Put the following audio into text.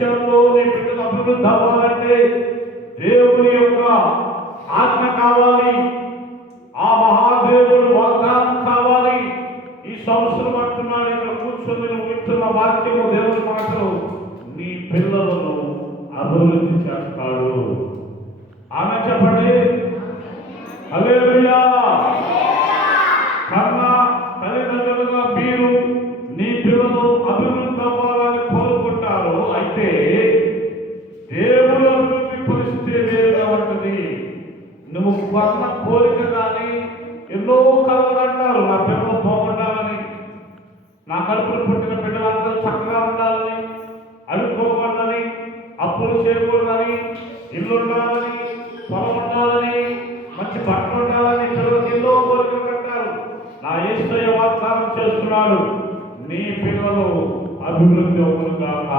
విషయంలో నీ బిడ్డలు అభివృద్ధి అవ్వాలంటే దేవుని యొక్క ఆజ్ఞ కావాలి, ఆ మహాదేవుడు వాగ్దానం కావాలి. ఈ సంవత్సరం అంటున్నాడు, ఇక్కడ కూర్చొని నువ్వు వింటున్న వాక్యము దేవుని మాటలు నీ పిల్లలను అభివృద్ధి చేస్తాడు. ఆమె చెప్పండి హల్లెలూయా. కన్న తల్లిదండ్రులుగా మీరు నీ పిల్లలు అభివృద్ధి అవ్వాలని కోరుకుంటారు. అయితే దేవుడు అభివృద్ధి పరిస్థితి వేరుగా ఉంటుంది. నువ్వు కొన్న కోరిక కానీ ఎన్నో కలలు అంటారు, నా పిల్లలు బాగుండాలని, నా కడుపులు పుట్టిన బిడ్డలందరూ చక్కగా ఉండాలని, అడుక్కోకూడదని, అప్పులు చేయకూడదని, ఇల్లు ఉండాలని, పొలం ఉండాలని, మంచి బట్టలు ఉండాలని పిల్లలకి ఎన్నో కోరికలు కట్టారు. నా యేసయ్య వాగ్దానం చేస్తున్నాడు, నీ పిల్లలు అభివృద్ధి అవును కాక.